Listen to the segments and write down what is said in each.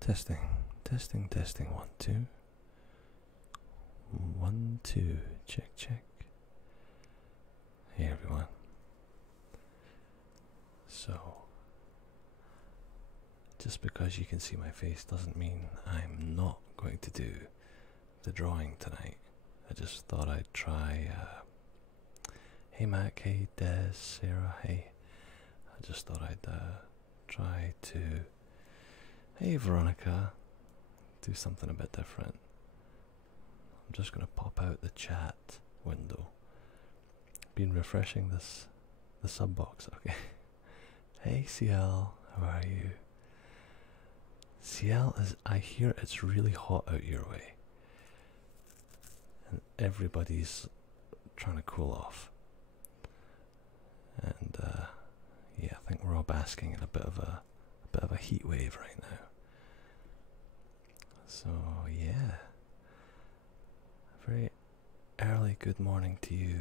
Testing, testing, testing. 1, 2. 1, 2. Check, check. Hey everyone. So, just because you can see my face doesn't mean I'm not going to do the drawing tonight. I just thought I'd try. Hey Mac, hey Des, Sarah, hey. I just thought I'd try to. Hey Veronica, do something a bit different. I'm just going to pop out the chat window. Been refreshing the sub box, okay. Hey CL, how are you? CL, I hear it's really hot out your way. And everybody's trying to cool off. And yeah, I think we're all basking in a bit of a heat wave right now. So yeah, very early good morning to you,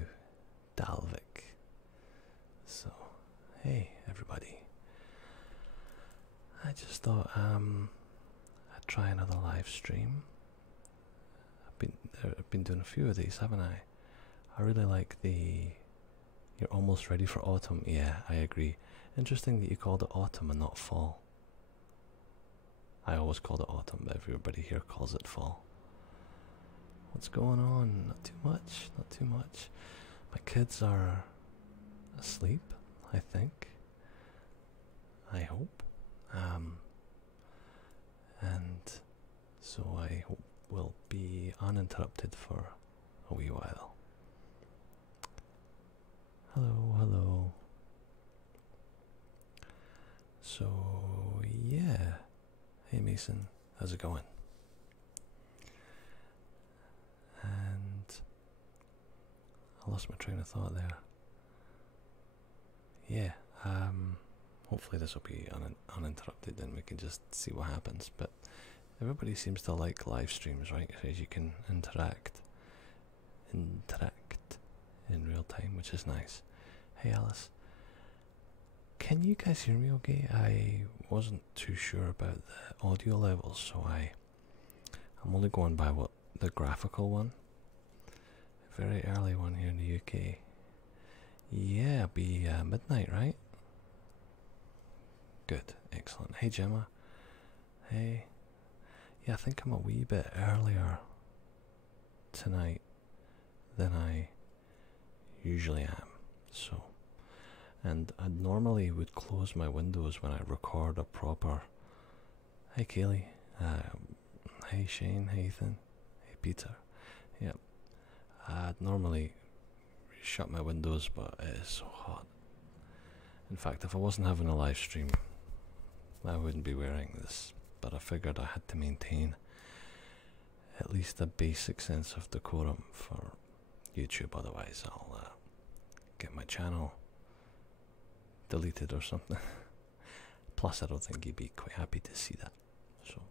Dalvik. So hey everybody, I just thought I'd try another live stream. I've been doing a few of these, haven't I? I really like the you're almost ready for autumn. Yeah, I agree. Interesting that you called it autumn and not fall. I always called it autumn, but everybody here calls it fall. What's going on? Not too much, not too much. My kids are asleep, I think. I hope. And so I hope we'll be uninterrupted for a wee while. Hello, hello. So, yeah. Hey Mason, how's it going? And I lost my train of thought there. Yeah, hopefully this will be uninterrupted and we can just see what happens. But everybody seems to like live streams, right? Because you can interact in real time, which is nice. Hey Alice. Can you guys hear me okay? I wasn't too sure about the audio levels, so I'm only going by what the graphical one. A very early one here in the UK. Yeah, it'll be midnight, right? Good, excellent. Hey Gemma. Hey. Yeah, I think I'm a wee bit earlier tonight than I usually am, so. And I normally would close my windows when I record a proper. Hey Kaylee, hey Shane, hey Ethan, hey Peter. Yep. I'd normally shut my windows, but it is so hot. In fact, if I wasn't having a live stream, I wouldn't be wearing this. But I figured I had to maintain at least a basic sense of decorum for YouTube. Otherwise, I'll get my channel deleted or something. Plus I don't think you'd be quite happy to see that. So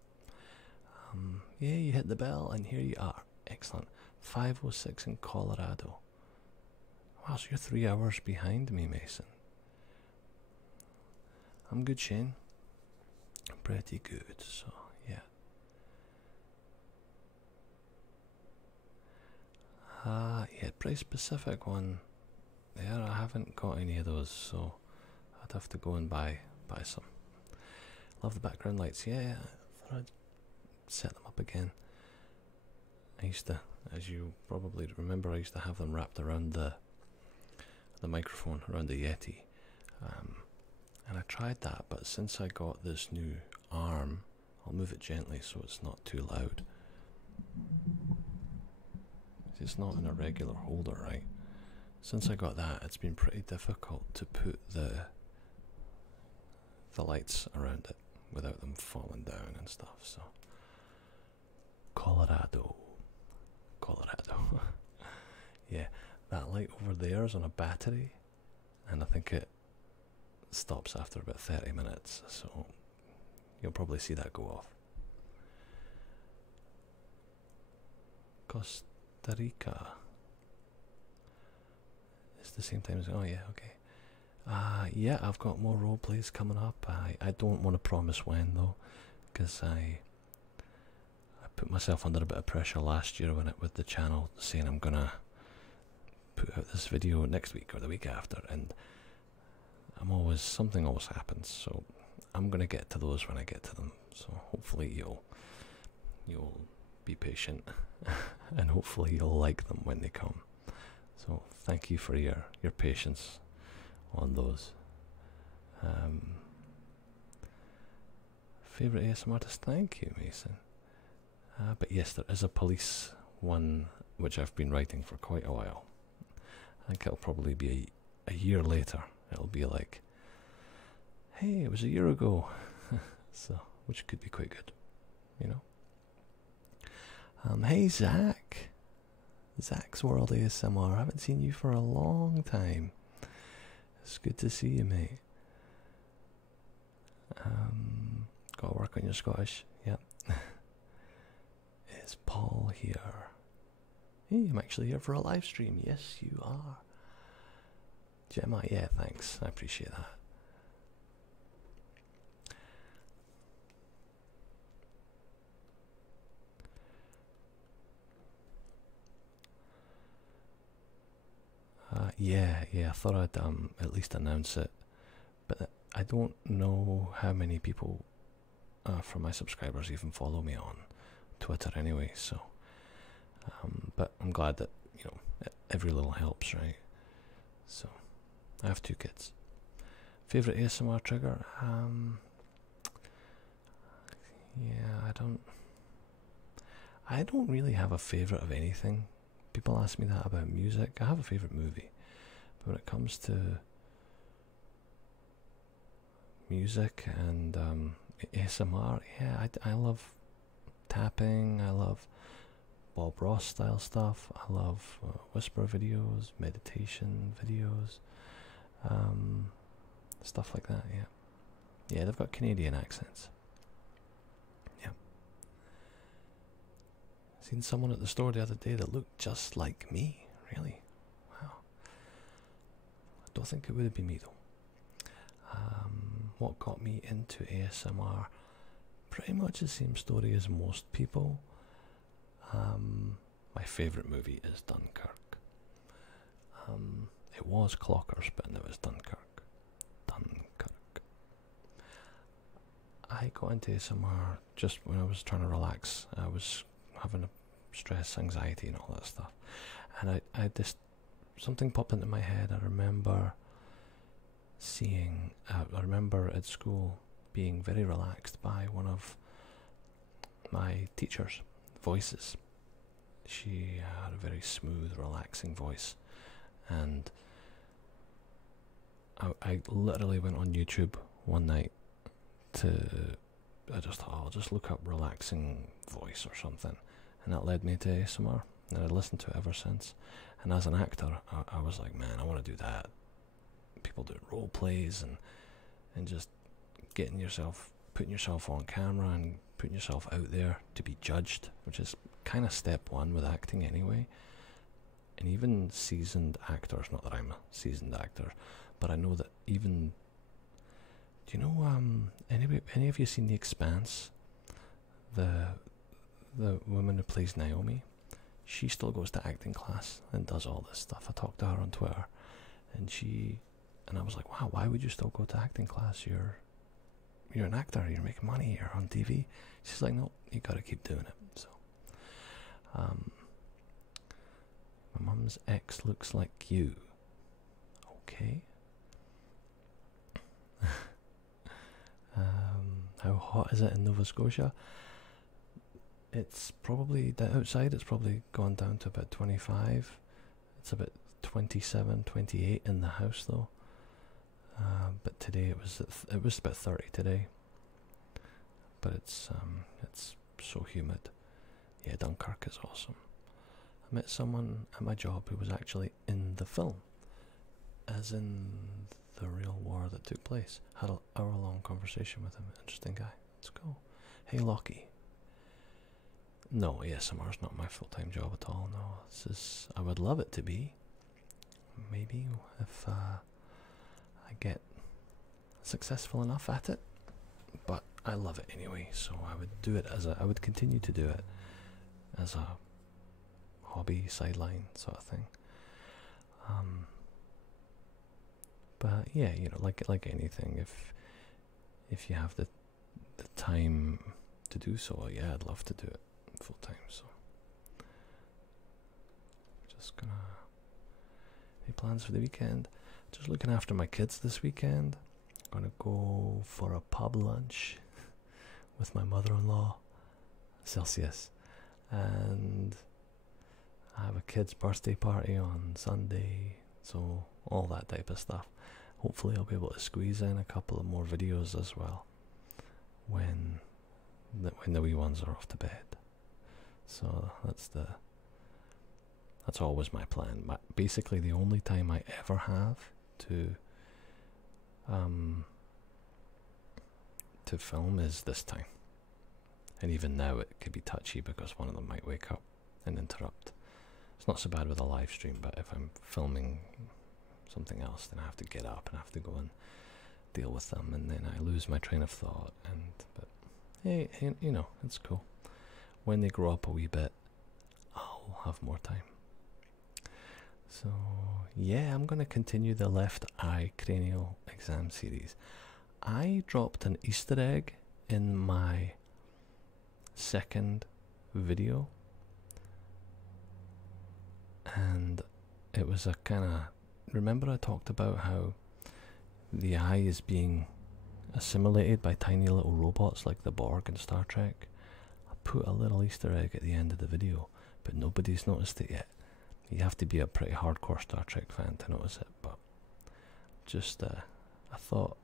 yeah, you hit the bell and here you are. Excellent. 5:06 in Colorado. Wow, so you're 3 hours behind me, Mason. I'm good, Shane. Pretty good, so yeah. Yeah, pretty specific one there. I haven't got any of those, so I'd have to go and buy some. Love the background lights. Yeah, I thought I'd set them up again. I used to, as you probably remember, I used to have them wrapped around the microphone, around the Yeti. And I tried that, but since I got this new arm, I'll move it gently so it's not too loud. It's not in a regular holder, right? Since I got that, it's been pretty difficult to put the lights around it without them falling down and stuff. So Colorado. Yeah, that light over there is on a battery, and I think it stops after about 30 minutes, so you'll probably see that go off. Costa Rica. It's the same time as, oh yeah, okay. Yeah, I've got more role plays coming up. I don't want to promise when though, because I put myself under a bit of pressure last year with the channel, saying I'm gonna put out this video next week or the week after, and something always happens, so I'm gonna get to those when I get to them. So hopefully you'll be patient and hopefully you'll like them when they come. So thank you for your patience on those. Favourite ASMR artist? Thank you, Mason. But yes, there is a police one which I've been writing for quite a while. I think it'll probably be a year later. It'll be like, hey, it was a year ago. So, which could be quite good, you know. Hey Zach, ZacksWorld ASMR. I haven't seen you for a long time. It's good to see you, mate. Gotta work on your Scottish. Yep. Is Paul here? Hey, I'm actually here for a live stream. Yes, you are. Gemma, yeah, thanks. I appreciate that. Yeah, I thought I'd at least announce it, but I don't know how many people from my subscribers even follow me on Twitter anyway, so but I'm glad that, you know, every little helps, right? So I have 2 kids. Favorite ASMR trigger? Yeah, I don't really have a favorite of anything. People ask me that about music. I have a favorite movie, but when it comes to music and ASMR, yeah, I love tapping. I love Bob Ross style stuff. I love whisper videos, meditation videos, stuff like that. Yeah, they've got Canadian accents. Yeah. Seen someone at the store the other day that looked just like me. Really? Wow. I don't think it would be me though. What got me into ASMR? Pretty much the same story as most people. My favourite movie is Dunkirk. It was Clockers, but now it's Dunkirk. I got into ASMR just when I was trying to relax. I was having a stress, anxiety and all that stuff. And I just, something popped into my head. I remember I remember at school being very relaxed by one of my teachers' voices. She had a very smooth, relaxing voice, and I literally went on YouTube one night I just thought, I'll just look up relaxing voice or something, and that led me to ASMR, and I've listened to it ever since. And as an actor, I was like, man, I want to do that. People do role plays and just putting yourself on camera and putting yourself out there to be judged, which is kind of step 1 with acting anyway. And even seasoned actors, not that I'm a seasoned actor, but I know that even, do you know, any of you seen The Expanse? The woman who plays Naomi, she still goes to acting class and does all this stuff. I talked to her on Twitter, and I was like, wow, why would you still go to acting class? You're an actor, you're making money, you're on TV. She's like, no, you gotta keep doing it. So my mum's ex looks like you. Okay. How hot is it in Nova Scotia? It's probably, outside it's probably gone down to about 25. It's about 27, 28 in the house though. But today it was about 30 today. But it's so humid. Yeah, Dunkirk is awesome. I met someone at my job who was actually in the film, as in the real war that took place. Had an hour-long conversation with him. Interesting guy. Let's go. Hey, Lockie. No, ASMR is not my full-time job at all. No, I would love it to be. Maybe if I get successful enough at it, but I love it anyway, so I would do it as I would continue to do it as a hobby sideline sort of thing. But yeah, you know, like anything, if you have the time to do so, yeah, I'd love to do it full time. So just gonna any plans for the weekend? Just looking after my kids this weekend. Gonna go for a pub lunch with my mother-in-law, Celsius, and I have a kid's birthday party on Sunday, so all that type of stuff. Hopefully I'll be able to squeeze in a couple of more videos as well when the wee ones are off to bed. So that's always my plan. Basically the only time I ever have to film is this time. And even now it could be touchy because one of them might wake up and interrupt. It's not so bad with a live stream, but if I'm filming something else, then I have to get up and I have to go and deal with them, and then I lose my train of thought. But hey, you know, it's cool. When they grow up a wee bit, I'll have more time. So yeah, I'm going to continue the left eye cranial exam series. I dropped an Easter egg in my second video, and it was a kind of, remember I talked about how the eye is being assimilated by tiny little robots like the Borg in Star Trek? I put a little Easter egg at the end of the video, but nobody's noticed it yet. You have to be a pretty hardcore Star Trek fan to notice it, but just I thought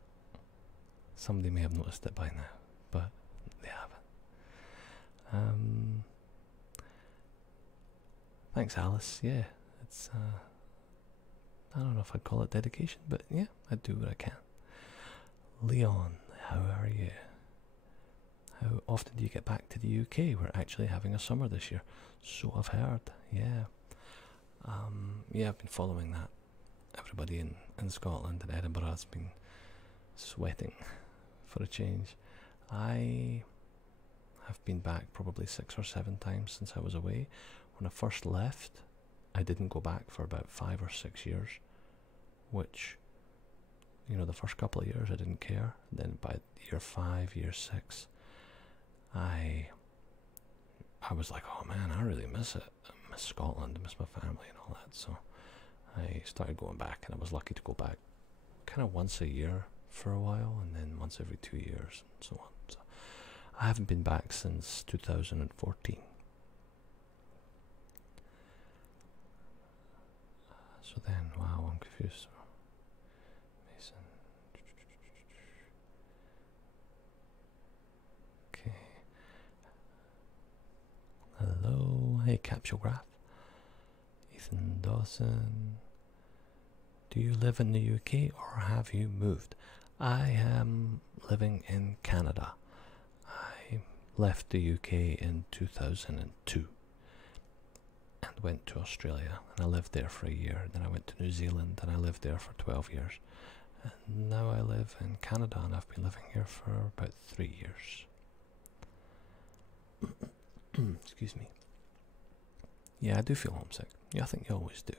somebody may have noticed it by now, but they haven't. Thanks, Alice. Yeah, it's I don't know if I'd call it dedication, but yeah, I do what I can. Leon, how are you? How often do you get back to the UK? We're actually having a summer this year, so I've heard. Yeah. Yeah, I've been following that. Everybody in Scotland and Edinburgh has been sweating for a change. I have been back probably 6 or 7 times since I was away. When I first left, I didn't go back for about 5 or 6 years, which, you know, the first couple of years I didn't care. Then by year 5, year 6, I was like, oh man, I really miss it. I miss Scotland, I miss my family and all that. So I started going back, and I was lucky to go back kind of once a year for a while, and then once every 2 years, and so on. So I haven't been back since 2014. So then, wow, I'm confused. Mason. Okay. Hello. Hey, Capsulograph. Ethan Dawson. Do you live in the UK or have you moved? I am living in Canada. I left the UK in 2002 and went to Australia, and I lived there for a year. Then I went to New Zealand, and I lived there for 12 years. And now I live in Canada, and I've been living here for about 3 years. Excuse me. Yeah, I do feel homesick. Yeah, I think you always do.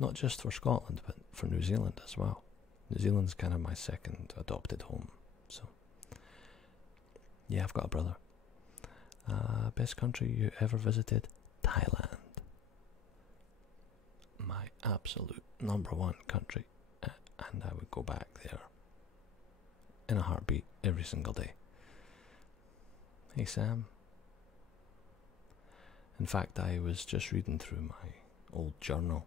Not just for Scotland, but for New Zealand as well. New Zealand's kind of my second adopted home. So, yeah, I've got a brother. Best country you ever visited? Thailand. My absolute #1 country. And I would go back there in a heartbeat every single day. Hey, Sam. In fact, I was just reading through my old journal,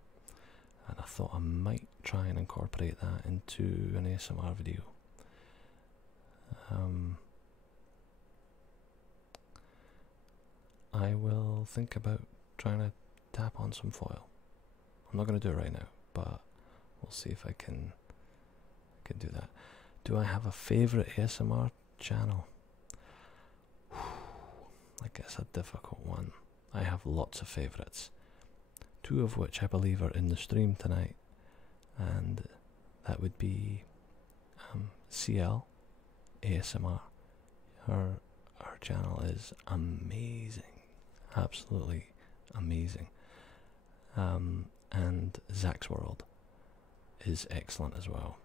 and I thought I might try and incorporate that into an ASMR video. I will think about trying to tap on some foil. I'm not going to do it right now, but we'll see if I can do that. Do I have a favourite ASMR channel? I guess a difficult one. I have lots of favourites, 2 of which I believe are in the stream tonight, and that would be CL ASMR. Her channel is amazing, absolutely amazing. And ZacksWorld is excellent as well.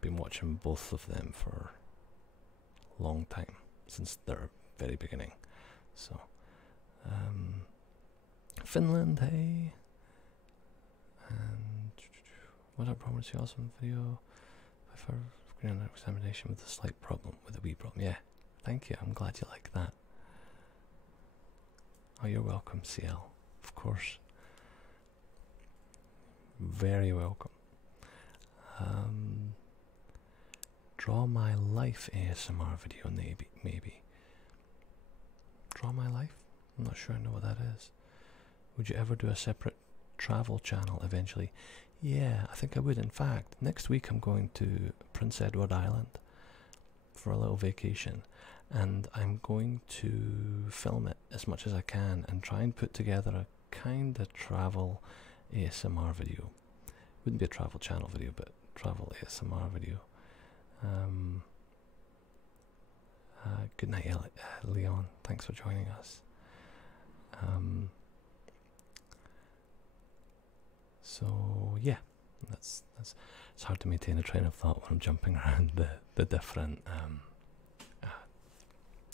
Been watching both of them for a long time, since their very beginning. So, Finland, hey. And what I promised you, awesome video. For an examination with a slight problem, with a wee problem. Yeah, thank you. I'm glad you like that. Oh, you're welcome, CL. Of course. Very welcome. Draw my life ASMR video, maybe. Draw my life? I'm not sure I know what that is. Would you ever do a separate travel channel eventually? Yeah, I think I would. In fact, next week I'm going to Prince Edward Island for a little vacation, and I'm going to film it as much as I can and try and put together a kind of travel ASMR video. Wouldn't be a travel channel video, but travel ASMR video. Good night, Leon. Thanks for joining us. So yeah, that's it's hard to maintain a train of thought when I'm jumping around the different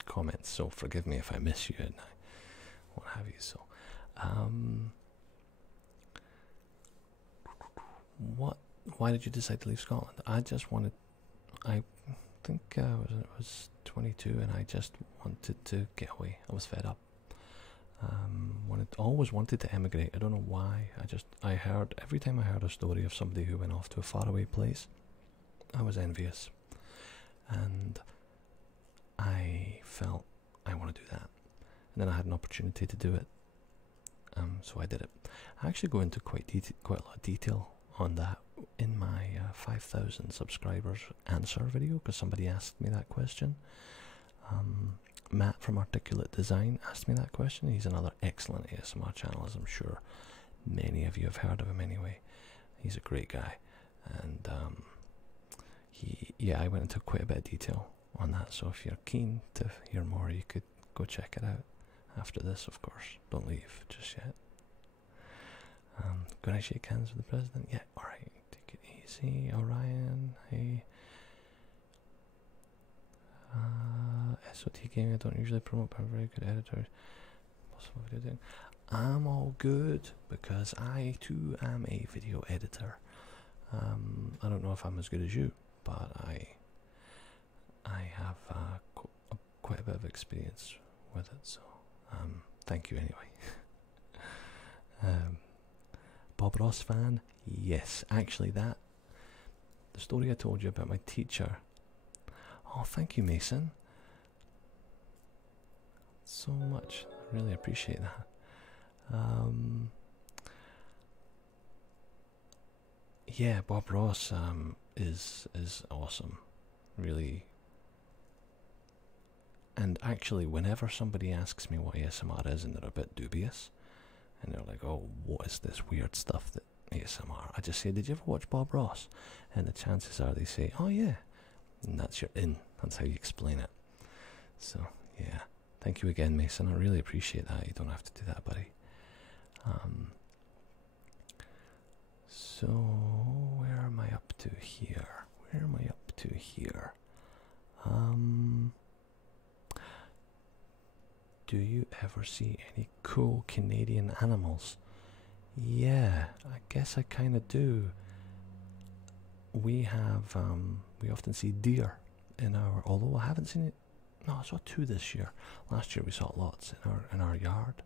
comments. So forgive me if I miss you and what have you. So, why did you decide to leave Scotland? I just wanted. I think I was 22 and I just wanted to get away. I was fed up. Always wanted to emigrate. I don't know why. I heard, every time I heard a story of somebody who went off to a faraway place, I was envious. And I felt I want to do that. And then I had an opportunity to do it. So I did it. I actually go into quite a lot of detail on that in my 5,000 subscribers answer video, because somebody asked me that question. Matt from Articulate Design asked me that question. He's another excellent ASMR channel, as I'm sure many of you have heard of him anyway. He's a great guy, and I went into quite a bit of detail on that, so if you're keen to hear more, you could go check it out after this, of course. Don't leave just yet. Gonna shake hands with the president? Yeah, alright, take it easy. Orion, hey. SOT Gaming, I don't usually promote, but I'm very good editor. Possible video doing. I'm all good, because I too am a video editor. I don't know if I'm as good as you, but I have quite a bit of experience with it, so thank you anyway. Bob Ross fan? Yes, actually the story I told you about my teacher. Oh, thank you, Mason. So much. I really appreciate that. Yeah, Bob Ross is awesome. Really. And actually, whenever somebody asks me what ASMR is and they're a bit dubious, and they're like, oh, what is this weird stuff that ASMR? I just say, did you ever watch Bob Ross? And the chances are they say, oh yeah. And that's your in. That's how you explain it. So, yeah. Thank you again, Mason. I really appreciate that. You don't have to do that, buddy. So, where am I up to here? Where am I up to here? Do you ever see any cool Canadian animals? Yeah, I guess I kind of do. We have, we often see deer in our, although I haven't seen it, no, I saw 2 this year. Last year we saw lots in our yard.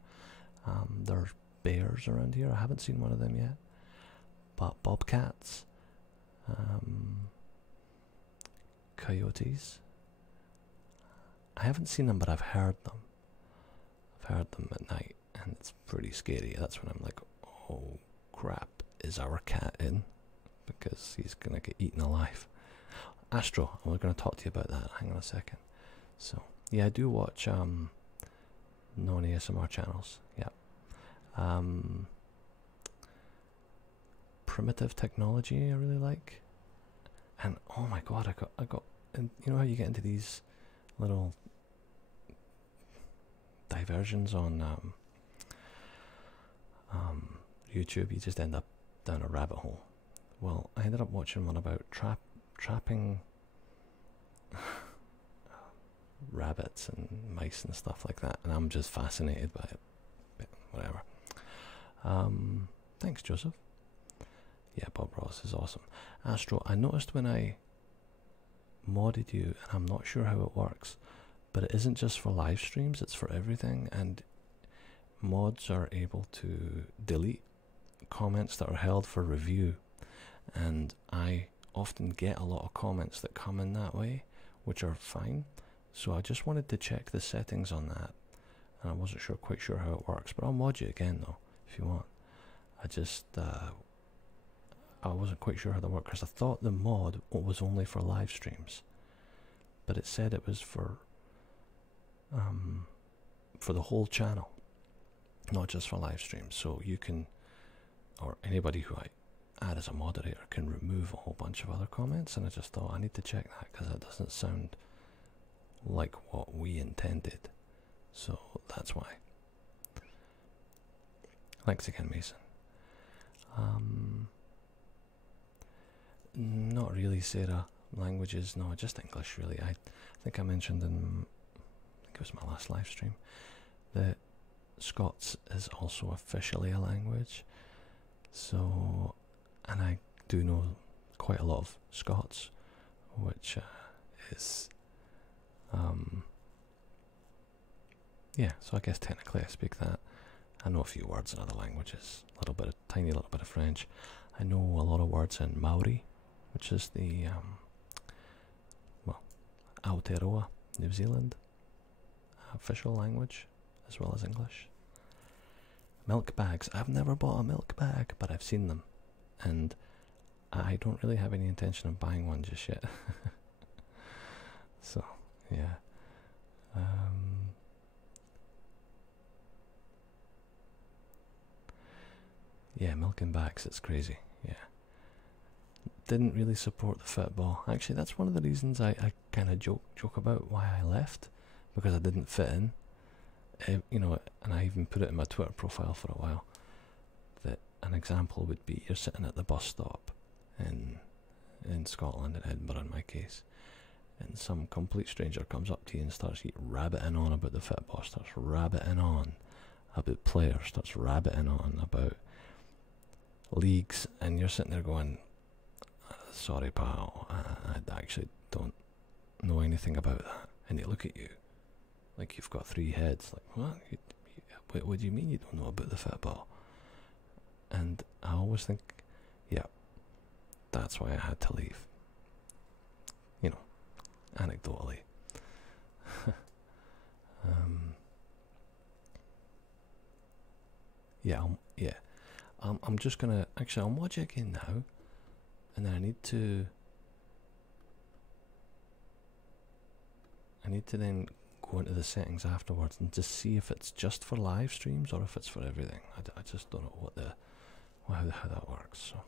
There's bears around here. I haven't seen one of them yet. But bobcats, coyotes. I haven't seen them, but I've heard them. I've heard them at night, and it's pretty scary. That's when I'm like, oh crap, is our cat in? Because he's gonna get eaten alive. Astro, we're gonna talk to you about that. Hang on a second. So yeah, I do watch non-ASMR channels. Yeah. Primitive technology I really like. And oh my god, I got and you know how you get into these little diversions on YouTube? You just end up down a rabbit hole. Well, I ended up watching one about trapping rabbits and mice and stuff like that, and I'm just fascinated by it. But whatever. Thanks, Joseph. Yeah, Bob Ross is awesome. Astro, I noticed when I modded you, and I'm not sure how it works, but it isn't just for live streams, it's for everything, and mods are able to delete comments that are held for review, and I often get a lot of comments that come in that way, which are fine. So I just wanted to check the settings on that, and I wasn't quite sure how it works, but I'll mod you again though if you want. I wasn't quite sure how that worked because I thought the mod was only for live streams, but it said it was for the whole channel, not just for live streams. So you can, or anybody who I add as a moderator can remove a whole bunch of other comments, and I just thought I need to check that because that doesn't sound like what we intended. So that's why. Thanks again, Mason. Not really, Sarah. Languages, no, just English really. I think I mentioned in, I think it was my last live stream, that Scots is also officially a language. So, and I do know quite a lot of Scots, which is, yeah, so I guess technically I speak that. I know a few words in other languages, tiny little bit of French. I know a lot of words in Maori, which is the, well, Aotearoa, New Zealand, official language, as well as English. Milk bags. I've never bought a milk bag, but I've seen them, and I don't really have any intention of buying one just yet. So, yeah. Yeah, milking bags, it's crazy, yeah. Didn't really support the football. Actually, that's one of the reasons I kind of joke about why I left, because I didn't fit in. You know, and I even put it in my Twitter profile for a while, that an example would be you're sitting at the bus stop in Scotland, in Edinburgh in my case, and some complete stranger comes up to you and starts rabbiting on about the football, starts rabbiting on about players, starts rabbiting on about leagues, and you're sitting there going, sorry pal, I actually don't know anything about that. And they look at you like you've got three heads, like, what do you mean you don't know about the football? And I always think, yeah, that's why I had to leave, you know, anecdotally. I'm just gonna, actually I'll mod you again now, and then I need to then go into the settings afterwards and just see if it's just for live streams or if it's for everything. I just don't know how that works. So,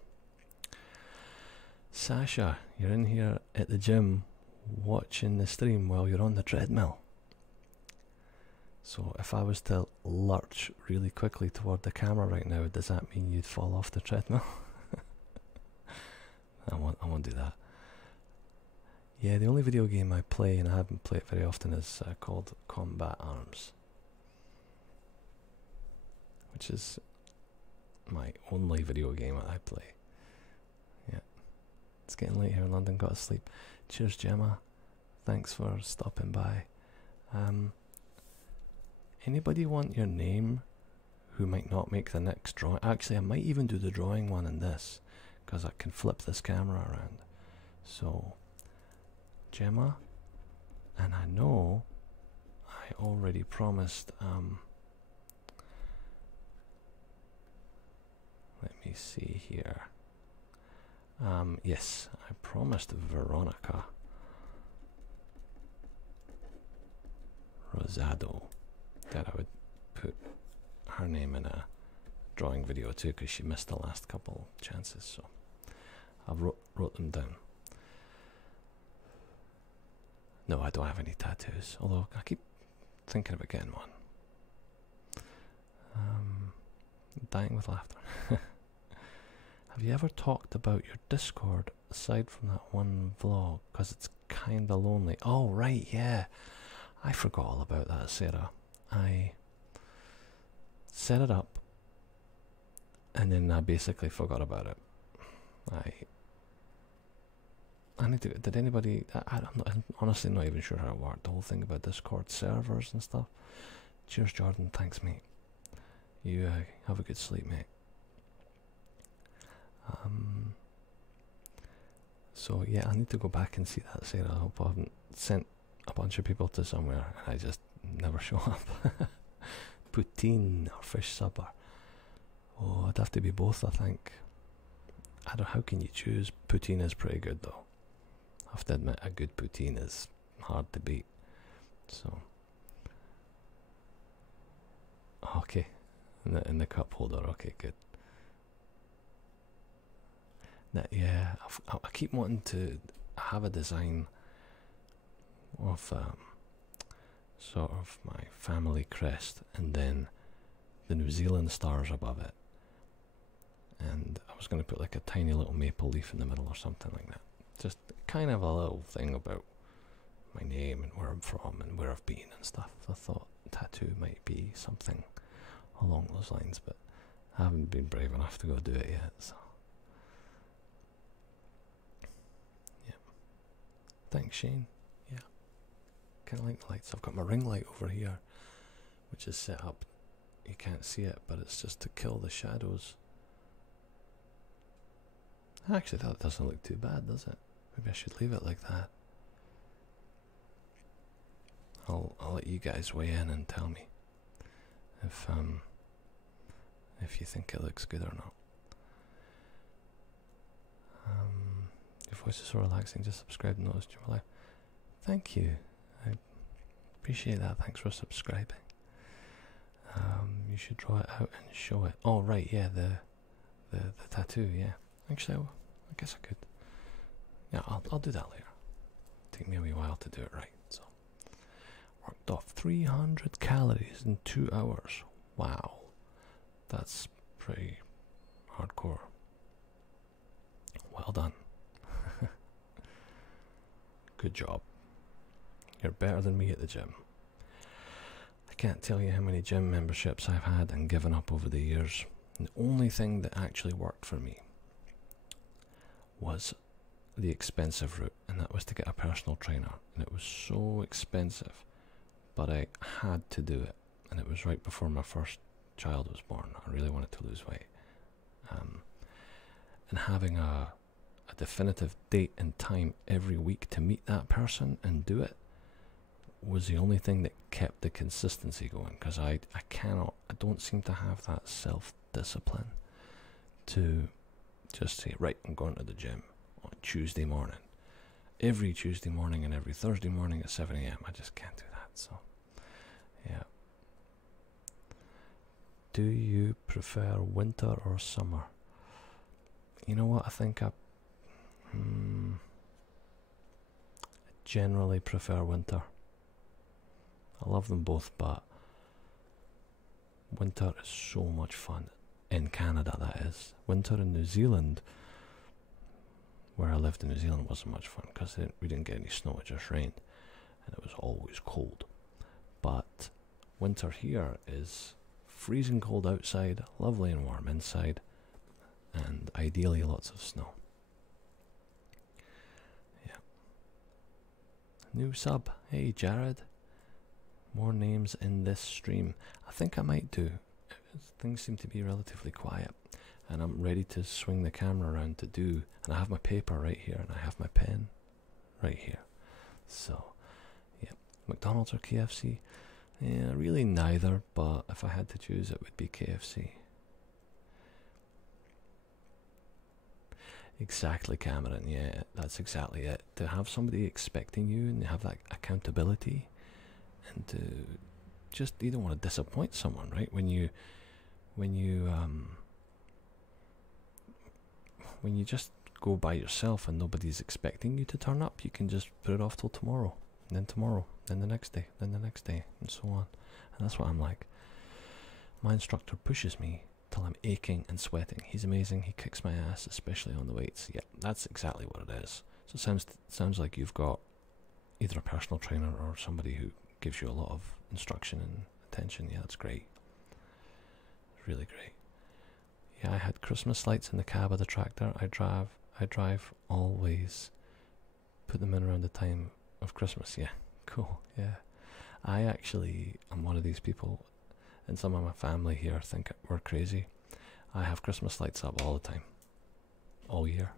Sasha, you're in here at the gym watching the stream while you're on the treadmill. So if I was to lurch really quickly toward the camera right now, does that mean you'd fall off the treadmill? I won't do that. Yeah, the only video game I play, and I haven't played it very often, is called Combat Arms, which is my only video game that I play. Yeah, it's getting late here in London, gotta sleep. Cheers, Gemma. Thanks for stopping by. Anybody want your name who might not make the next drawing? Actually, I might even do the drawing one in this, because I can flip this camera around. So, Gemma, and I know I already promised, let me see here. Yes, I promised Veronica Rosado that I would put her name in a drawing video too, because she missed the last couple chances, so I wrote them down. No, I don't have any tattoos, although I keep thinking about getting one. Dying with laughter. Have you ever talked about your Discord aside from that one vlog? Because it's kinda lonely. Oh, right, yeah. I forgot all about that, Sarah. I set it up and then I basically forgot about it. I need to. Did anybody? I'm honestly not even sure how it worked. The whole thing about Discord servers and stuff. Cheers, Jordan. Thanks, mate. You have a good sleep, mate. So yeah, I need to go back and see that, Sarah. I hope I haven't sent a bunch of people to somewhere and I just never show up. Poutine or fish supper. Oh, I'd have to be both, I think. I don't. How can you choose? Poutine is pretty good though. I have to admit, a good poutine is hard to beat. So, okay, in the cup holder. Okay, good. Yeah, I keep wanting to have a design of sort of my family crest, and then the New Zealand stars above it. And I was going to put like a tiny little maple leaf in the middle or something like that. Just kind of a little thing about my name and where I'm from and where I've been and stuff. I thought tattoo might be something along those lines, but I haven't been brave enough to go do it yet. So, yeah. Thanks, Shane. Yeah. Kind of like the lights. I've got my ring light over here, which is set up. You can't see it, but it's just to kill the shadows. Actually, that doesn't look too bad, does it? Maybe I should leave it like that. I'll let you guys weigh in and tell me if you think it looks good or not. Your voice is so relaxing. Just subscribe and notice your life. Thank you. I appreciate that. Thanks for subscribing. You should draw it out and show it. Oh right, yeah, the tattoo. Yeah. Actually, I guess I could. Yeah, I'll do that later. Take me a wee while to do it right. So, worked off 300 calories in 2 hours. Wow, that's pretty hardcore. Well done. Good job. You're better than me at the gym. I can't tell you how many gym memberships I've had and given up over the years. And the only thing that actually worked for me was the expensive route, and that was to get a personal trainer, and it was so expensive, but I had to do it, and it was right before my first child was born. I really wanted to lose weight, and having a definitive date and time every week to meet that person and do it was the only thing that kept the consistency going, because I don't seem to have that self-discipline to just say, right, I'm going to the gym on Tuesday morning. Every Tuesday morning and every Thursday morning at 7 AM. I just can't do that. So, yeah. Do you prefer winter or summer? You know what? I think I generally prefer winter. I love them both, but winter is so much fun. In Canada, that is. Winter in New Zealand, where I lived in New Zealand, wasn't much fun because we didn't get any snow, it just rained, and it was always cold. But winter here is freezing cold outside, lovely and warm inside, and ideally lots of snow. Yeah. New sub. Hey, Jared. More names in this stream. I think I might do. Things seem to be relatively quiet, and I'm ready to swing the camera around to do, and I have my paper right here and I have my pen right here. So yeah, McDonald's or KFC? Yeah, really neither, but if I had to choose it would be KFC. Exactly, Cameron. Yeah, that's exactly it. To have somebody expecting you and have that accountability, and to just, you don't want to disappoint someone, right? When you just go by yourself and nobody's expecting you to turn up, you can just put it off till tomorrow. and then tomorrow, then the next day, then the next day, and so on. And that's what I'm like. My instructor pushes me till I'm aching and sweating. He's amazing. He kicks my ass, especially on the weights. Yeah, that's exactly what it is. So it sounds like you've got either a personal trainer or somebody who gives you a lot of instruction and attention. Yeah, that's great. It's really great. Yeah, I had Christmas lights in the cab of the tractor. I drive always. Put them in around the time of Christmas. Yeah, cool. Yeah, I actually am one of these people, and some of my family here think we're crazy. I have Christmas lights up all the time, all year.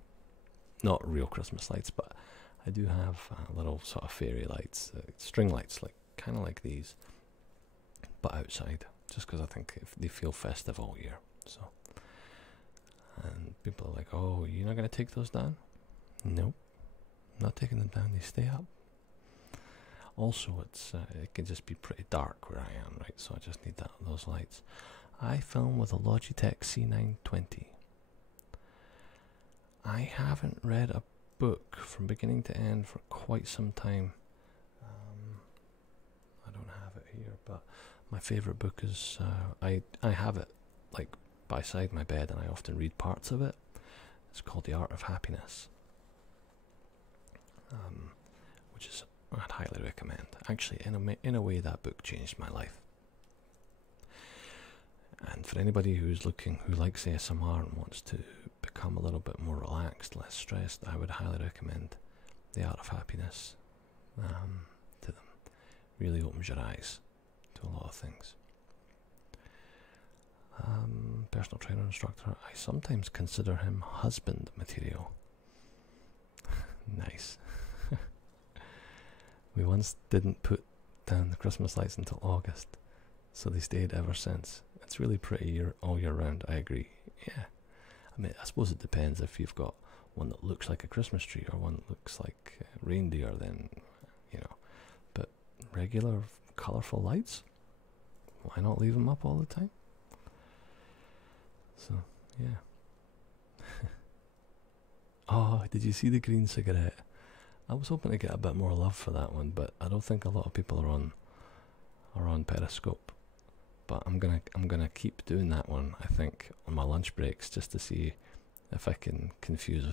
Not real Christmas lights, but I do have little sort of fairy lights, string lights, like kind of like these, but outside, just because I think they feel festive all year. So, and people are like, "Oh, you're not gonna take those down?" Nope, not taking them down. They stay up. Also, it can just be pretty dark where I am, right? So I just need those lights. I film with a Logitech C920. I haven't read a book from beginning to end for quite some time. I don't have it here, but my favorite book is I have it like beside my bed, and I often read parts of it. It's called The Art of Happiness, which is I'd highly recommend. Actually, in a way, that book changed my life. And for anybody who likes ASMR and wants to become a little bit more relaxed, less stressed, I would highly recommend The Art of Happiness to them. Really opens your eyes to a lot of things. Personal trainer instructor, I sometimes consider him husband material. Nice. We once didn't put down the Christmas lights until August, so they stayed ever since. It's really pretty all year round, I agree. Yeah. I mean, I suppose it depends. If you've got one that looks like a Christmas tree or one that looks like a reindeer, then, but regular colourful lights, why not leave them up all the time? So, yeah. Oh, did you see the green cigarette? I was hoping to get a bit more love for that one, but I don't think a lot of people are on Periscope. But I'm gonna keep doing that one, I think, on my lunch breaks, just to see if I can confuse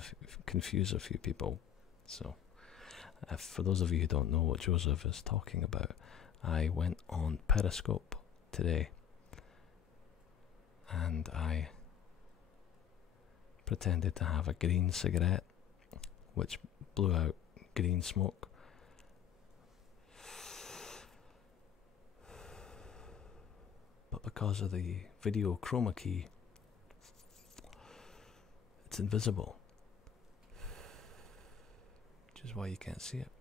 a few people. So, for those of you who don't know what Joseph is talking about, I went on Periscope today, and I pretended to have a green cigarette, which blew out green smoke. But because of the video chroma key, it's invisible, which is why you can't see it.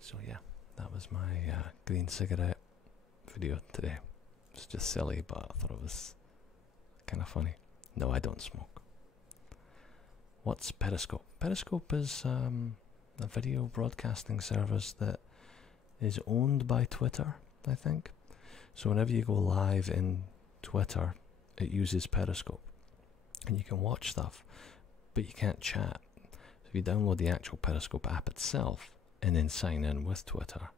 So yeah, that was my green cigarette video today. It's just silly, but I thought it was kind of funny. No, I don't smoke. What's Periscope? Periscope is a video broadcasting service that is owned by Twitter, I think. So whenever you go live in Twitter, it uses Periscope, and you can watch stuff, but you can't chat. So if you download the actual Periscope app itself and then sign in with Twitter,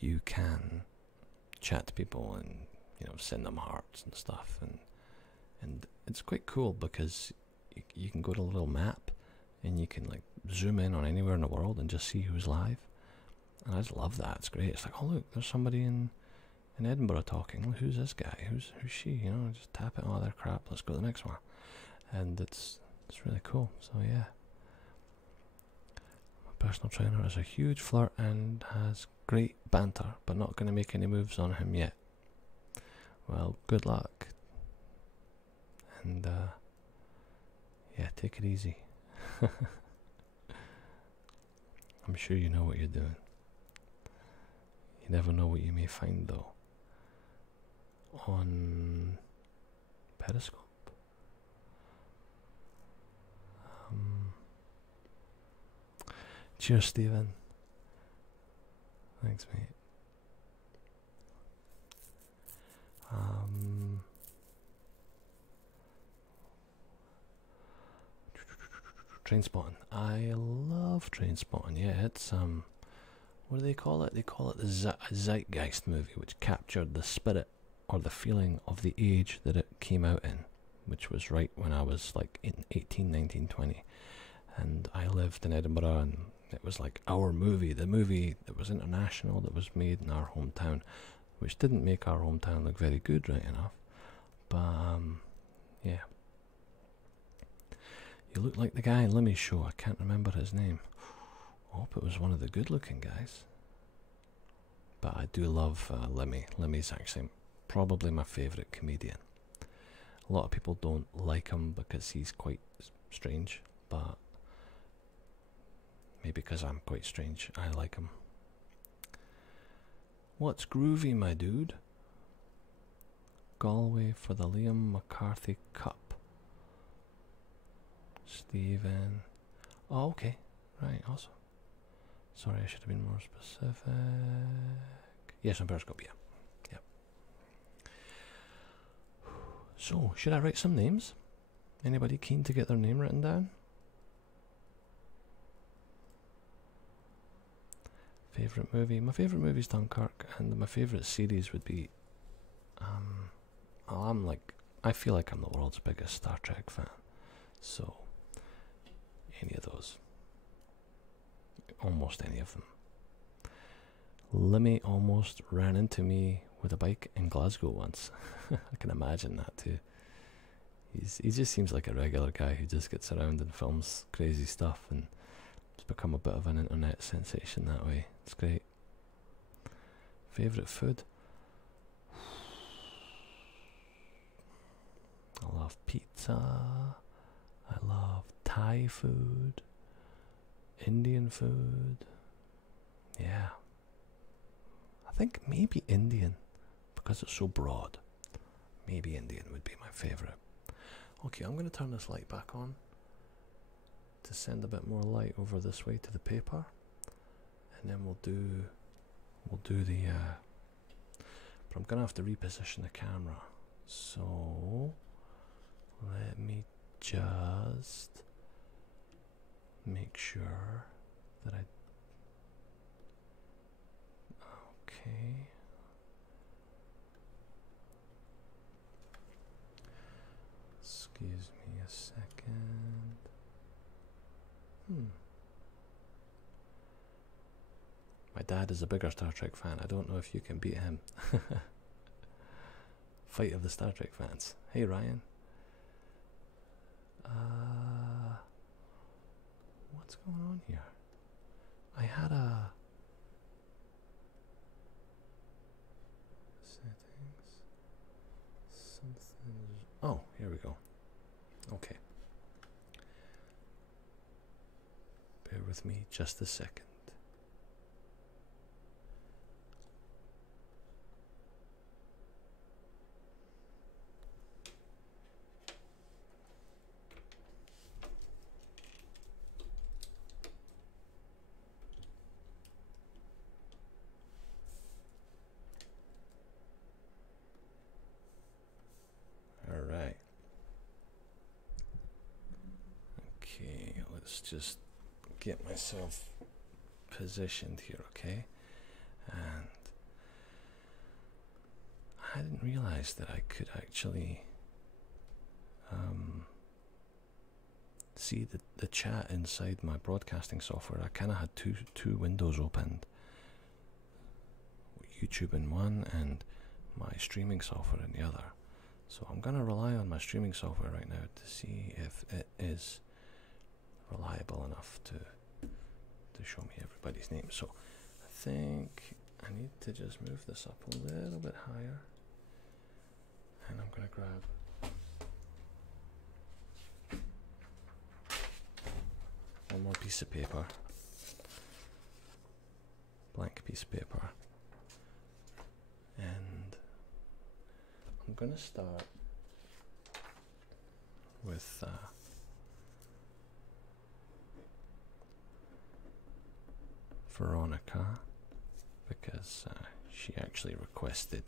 you can chat to people and send them hearts and stuff, and it's quite cool because you can go to a little map and you can like zoom in on anywhere in the world and just see who's live. And I just love that. It's great. It's like, oh look, there's somebody in Edinburgh talking. Look, who's this guy? Who's she? Just tap it. Oh, they're crap. Let's go to the next one. And it's really cool. So yeah, my personal trainer is a huge flirt and has great banter, but not going to make any moves on him yet. Well, good luck. And yeah, take it easy. I'm sure you know what you're doing. You never know what you may find, though, on Periscope. Cheers, Stephen. Thanks, mate. Trainspotting. I love Trainspotting. Yeah, it's what do they call it? They call it the Zeitgeist movie, which captured the spirit or the feeling of the age that it came out in, which was right when I was like in 18, 19, 20. And I lived in Edinburgh, and it was like our movie, the movie that was international, that was made in our hometown, which didn't make our hometown look very good, right enough. But, yeah. You look like the guy in Limmy's show. I can't remember his name. I hope it was one of the good-looking guys. But I do love Lemmy. Lemmy's actually probably my favourite comedian. A lot of people don't like him because he's quite strange, but maybe because I'm quite strange, I like him. What's groovy, my dude? Galway for the Liam McCarthy Cup. Stephen. Oh, okay. Right, awesome. Sorry, I should have been more specific. Yes, on Periscope, yeah. Yep. So, should I write some names? Anybody keen to get their name written down? Favourite movie? My favourite movie is Dunkirk, and my favourite series would be I feel like I'm the world's biggest Star Trek fan, so any of those, almost any of them. Lemmy almost ran into me with a bike in Glasgow once. I can imagine that too. He just seems like a regular guy who just gets around and films crazy stuff, and it's become a bit of an internet sensation that way. It's great. Favourite food? I love pizza. I love Thai food. Indian food. Yeah. I think maybe Indian, because it's so broad. Maybe Indian would be my favourite. Okay, I'm going to turn this light back on to send a bit more light over this way to the paper, and then we'll do the but I'm gonna have to reposition the camera, so let me just make sure that okay. Excuse me a second. My dad is a bigger Star Trek fan. I don't know if you can beat him. Fight of the Star Trek fans. Hey, Ryan. What's going on here? I had a settings. Something. Oh, here we go. Okay. Bear with me just a second. Just get myself positioned here, okay? And I didn't realize that I could actually see the chat inside my broadcasting software. I kind of had two windows opened, YouTube in one and my streaming software in the other. So I'm going to rely on my streaming software right now to see if it is reliable enough to show me everybody's name. So I think I need to just move this up a little bit higher, and I'm going to grab one more piece of paper, blank piece of paper, and I'm going to start with Veronica, because she actually requested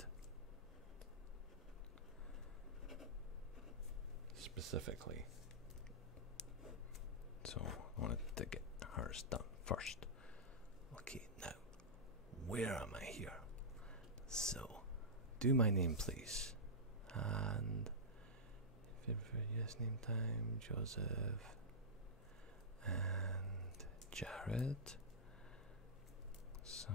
specifically So I wanted to get hers done first. Okay, now, where am I here? So, do my name, please. And yes, name time, Joseph and Jared. So,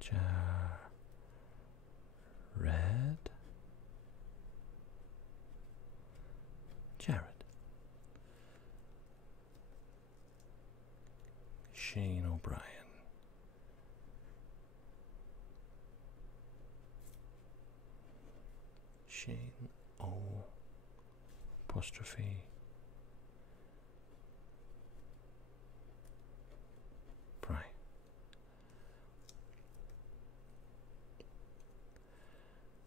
Jared. Shane O'Brien. Shane O apostrophe Brian.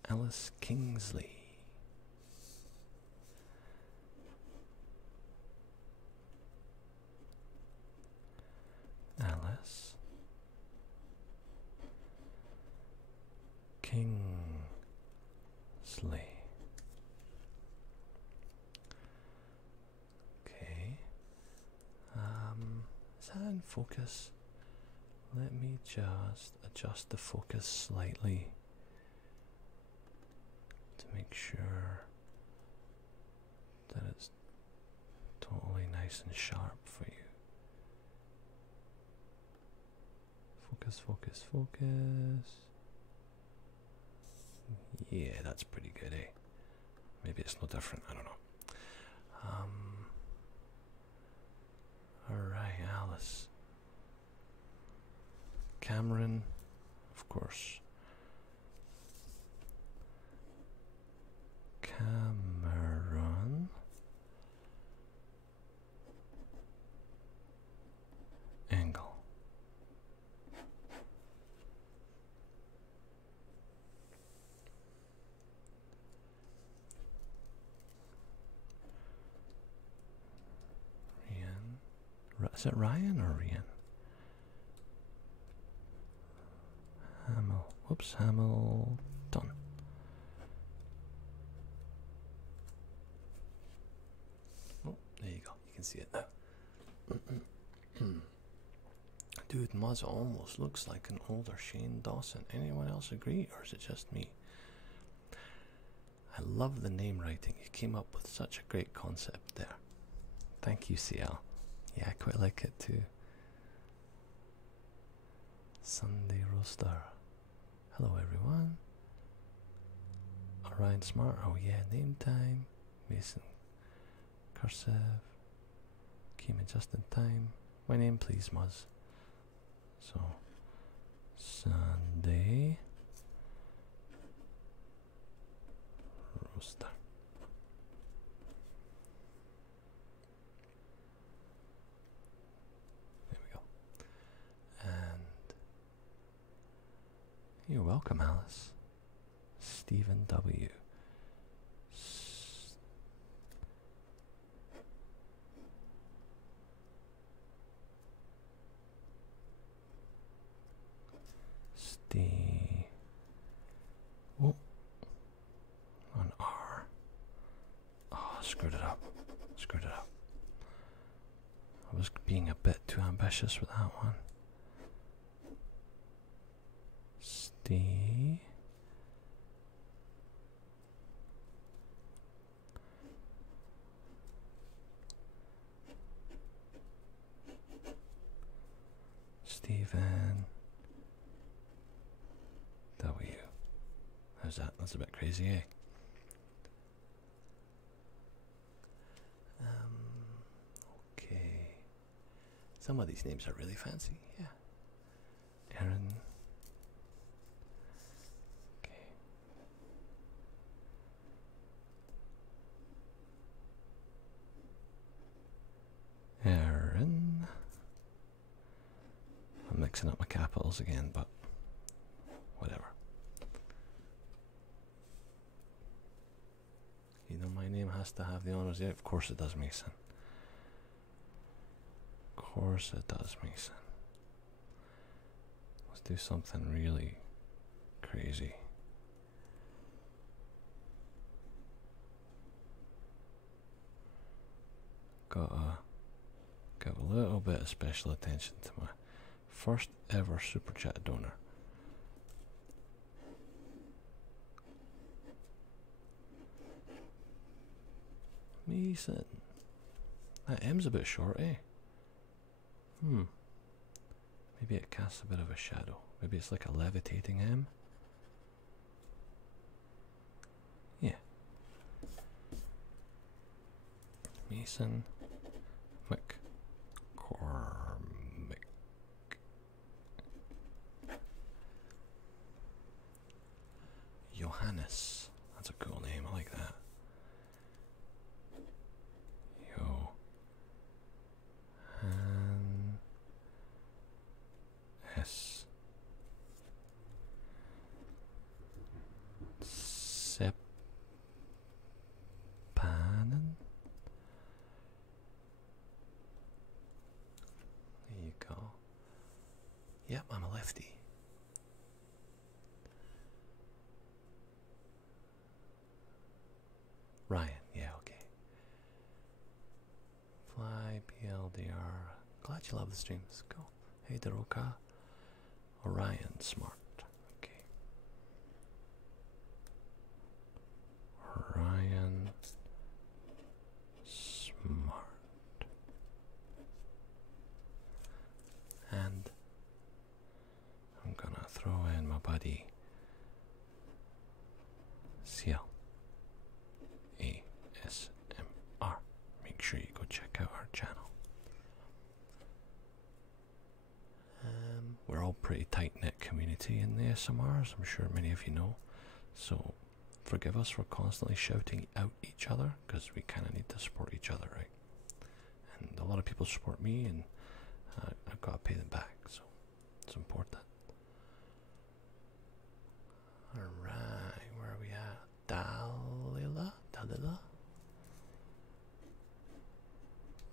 Alice Kingsley. Alice Kingsley. Okay. Is that in focus? Let me just adjust the focus slightly to make sure that it's totally nice and sharp for you. Focus, focus, focus. Yeah, that's pretty good, eh? Maybe it's no different, I don't know. Alright, Alice. Cameron, of course. Cameron. Angle. Is it Ryan or Rian? Hamilton. Oh, there you go. You can see it now. Dude, Muzz almost looks like an older Shane Dawson. Anyone else agree, or is it just me? I love the name writing. You came up with such a great concept there. Thank you, CL. Yeah, I quite like it too. Sunday Roaster. Hello everyone. Orion Smart. Oh yeah, name time. Mason Cursive. Came in just in time. My name please, Muzz. So Sunday Roaster. You're welcome, Alice. Stephen W. Oh, an R. Oh, screwed it up. Screwed it up. I was being a bit too ambitious with that one. Stephen W. How's that? That's a bit crazy, eh? Okay. Some of these names are really fancy, yeah. Aaron. Aaron. I'm mixing up my capitals again, but whatever. You know my name has to have the honours, yeah? Of course it does, Mason. Of course it does, Mason. Let's do something really crazy. Gotta give a little bit of special attention to my first ever super chat donor. Mason. That M's a bit short, eh? Maybe it casts a bit of a shadow. Maybe it's like a levitating M. Yeah. Mason McCormick. Johannes. That's a cool name. I like that. S. Sepanen. There you go. Yep, I'm a lefty. Ryan, yeah, okay. Fly PLDR. Glad you love the stream. Let's go. Hey, Daroka. Orion Smart. Okay. Orion Smart. And I'm gonna throw in my buddy CL ASMR. Make sure you go check out our channel. We're all pretty tight-knit community in the ASMRs, I'm sure many of you know. So forgive us for constantly shouting out each other, because we kind of need to support each other, right? And a lot of people support me, and I've got to pay them back, so it's important. Alright, where are we at? Dalila? Dalila?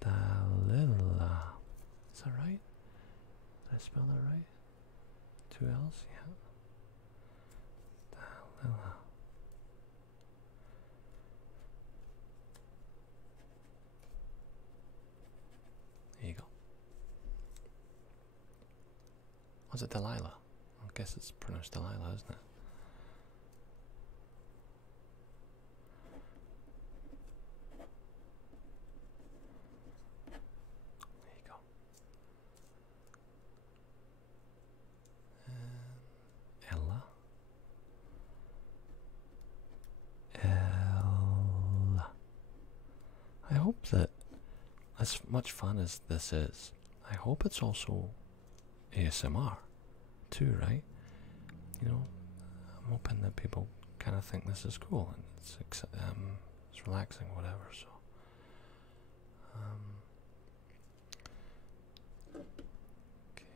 Dalila. Is that right? Did I spell that right? 2 L's? Yeah. Dalila. There you go. Was it Delilah? I guess it's pronounced Delilah, isn't it? There you go. Ella. Ella. I hope that, as much fun as this is, I hope it's also ASMR too, right? You know, I'm hoping that people kind of think this is cool and it's relaxing, whatever. So, okay.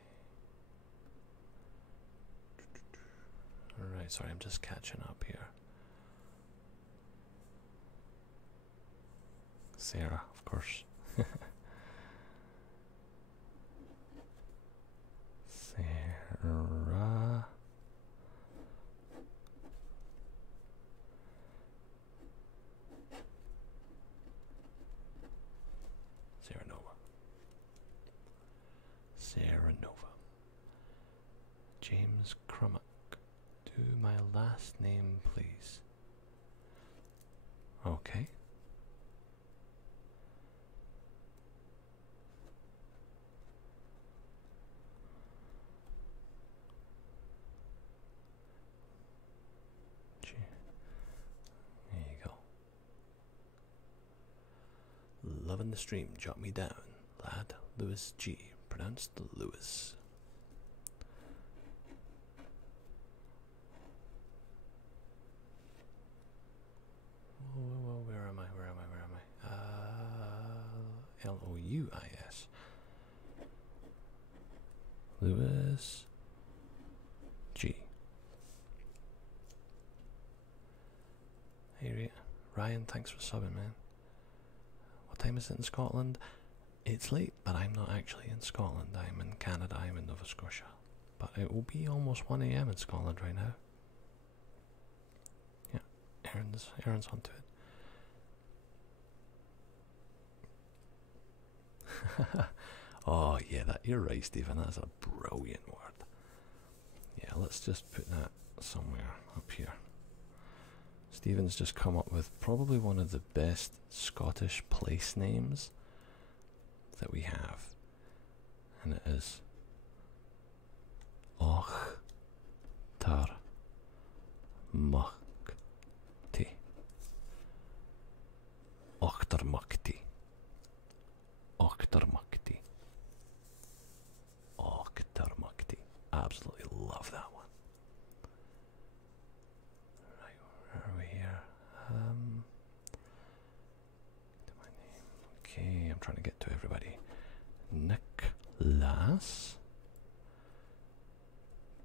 All right, sorry, I'm just catching up here. Sarah, of course. Sarah. Sarah Nova. Sarah Nova. James Crummock. Do my last name, please. Okay. There you go. Loving the stream, jot me down, lad. Lewis G, pronounced Lewis. Whoa, where am I? Louis. Lewis G. Hey Ryan, thanks for subbing, man. What time is it in Scotland? It's late, but I'm not actually in Scotland. I'm in Canada. I'm in Nova Scotia. But it will be almost 1 AM in Scotland right now. Yeah, Aaron's onto it. Oh yeah, that you're right, Stephen. That's a brilliant word. Yeah, let's just put that somewhere up here. Stephen's just come up with probably one of the best Scottish place names that we have, and it is Och Tar Mukti. Ochtermukti. Ochtermukti. Ochtermukti. Absolutely love that one. Right, where are we here? To my name. Okay, I'm trying to get to everybody. Nicholas.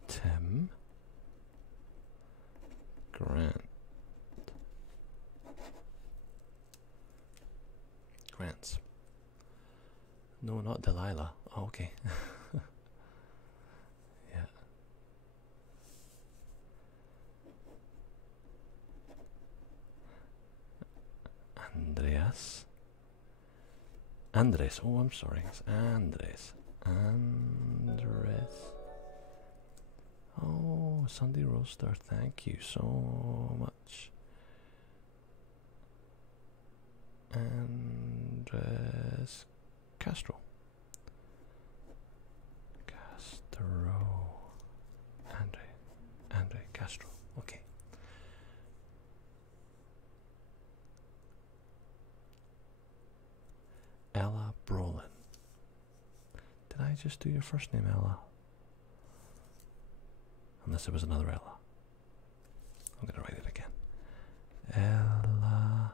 Tim. Grant. Grants. No, not Delilah. Oh, okay. Yeah. Andreas. Andres. Oh, I'm sorry. It's Andres. Andres. Oh, Sunday Roaster. Thank you so much. Andres Castro. Andre Castro. Okay. Ella Brolin. Did I just do your first name, Ella? Unless it was another Ella. I'm going to write it again. Ella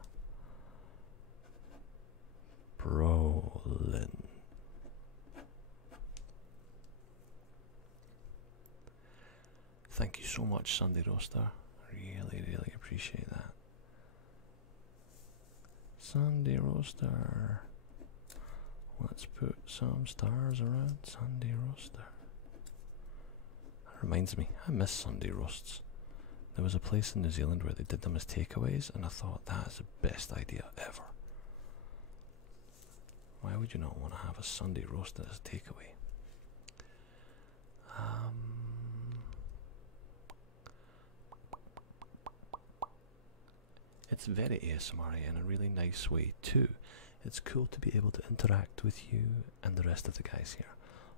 Brolin. Thank you so much, Sunday Roaster. Really, really appreciate that. Sunday Roaster. Let's put some stars around Sunday Roaster. That reminds me, I miss Sunday roasts. There was a place in New Zealand where they did them as takeaways, and I thought that is the best idea ever. Why would you not want to have a Sunday roast as a takeaway? It's very ASMR in a really nice way too. It's cool to be able to interact with you and the rest of the guys here,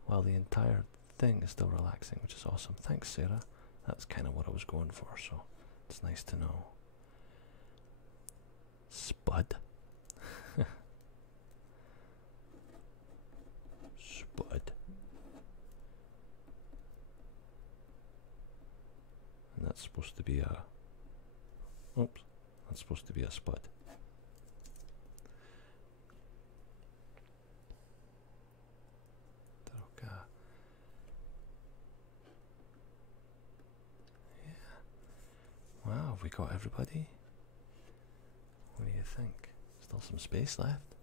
while the entire thing is still relaxing, which is awesome. Thanks, Sarah. That's kind of what I was going for, so it's nice to know. Spud. Spud. And that's supposed to be a... Oops. That's supposed to be a spud. Okay. Yeah. Wow, have we got everybody? What do you think? Still some space left?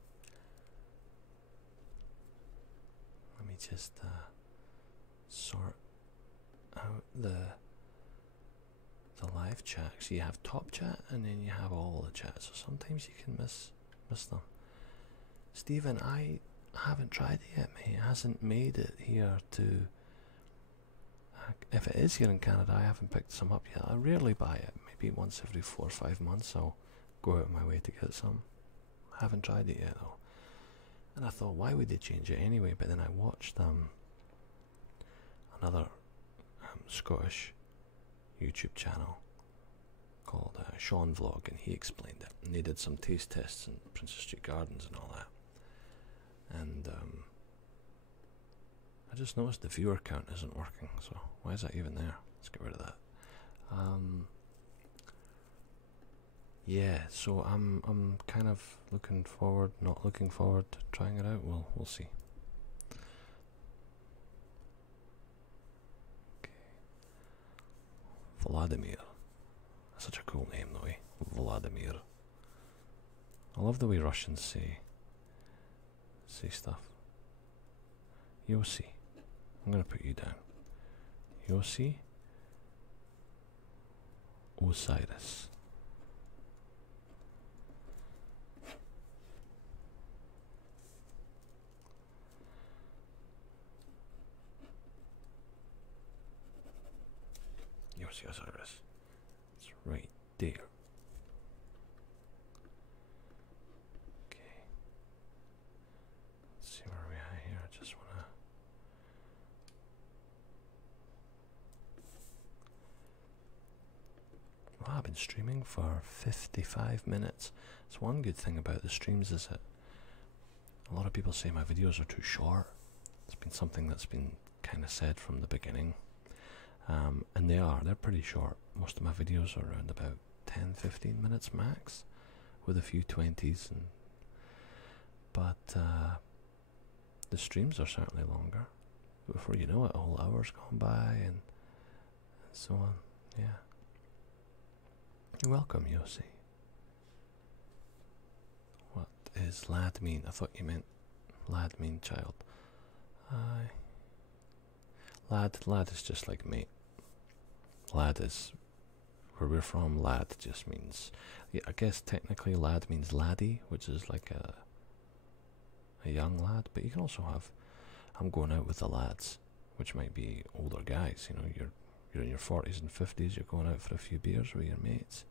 Let me just sort out the live chat. So you have top chat and then you have all the chat, so sometimes you can miss them. Stephen, I haven't tried it yet, mate. It hasn't made it here to... If it is here in Canada, I haven't picked some up yet. I rarely buy it. Maybe once every 4 or 5 months I'll go out of my way to get some. I haven't tried it yet though. And I thought, why would they change it anyway? But then I watched another Scottish YouTube channel called Sean Vlog, and he explained it, and they did some taste tests in Princess Street Gardens and all that, and I just noticed the viewer count isn't working, so why is that even there? Let's get rid of that. Yeah, so I'm kind of looking forward, not looking forward to trying it out. We'll see. Vladimir. That's such a cool name though, eh? Vladimir. I love the way Russians say stuff. Yossi. I'm gonna put you down. Yossi Osiris. Brachiosaurus. It's right there. Okay. Let's see where we are here. I just wanna. Well, I've been streaming for 55 minutes. It's one good thing about the streams is that a lot of people say my videos are too short. It's been something that's been kind of said from the beginning. And they're pretty short. Most of my videos are around about 10-15 minutes max, with a few 20s. But the streams are certainly longer. Before you know it, a whole hour's gone by, and so on. Yeah. You're welcome, Yossi. What is lad mean? I thought you meant lad mean child. Aye. Lad is just like mate. Lad is where we're from. Lad just means, yeah, I guess technically lad means laddie, which is like a young lad. But you can also have, I'm going out with the lads, which might be older guys. You know, you're in your 40s and 50s. You're going out for a few beers with your mates.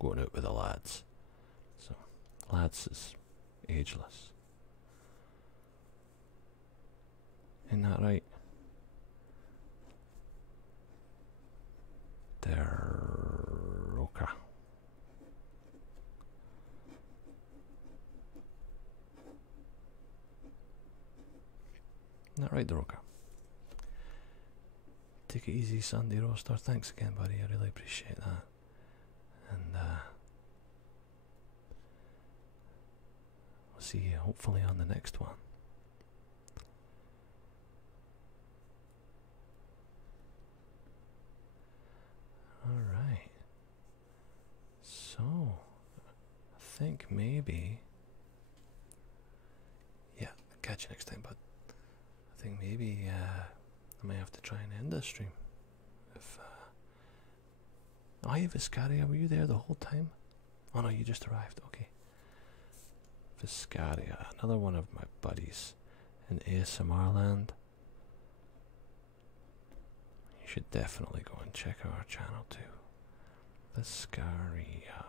Going out with the lads. So lads is ageless. Isn't that right? Roca. Isn't that right, Roca? Take it easy, Sunday Roaster. Thanks again, buddy. I really appreciate that. And we'll see you hopefully on the next one. Alright. So, I think maybe. Yeah, catch you next time, bud. I think maybe I might have to try and end this stream. If. Oh, hey, Viscaria, were you there the whole time? Oh no, you just arrived. Okay. Viscaria, another one of my buddies in ASMR land. You should definitely go and check out our channel too. Viscaria.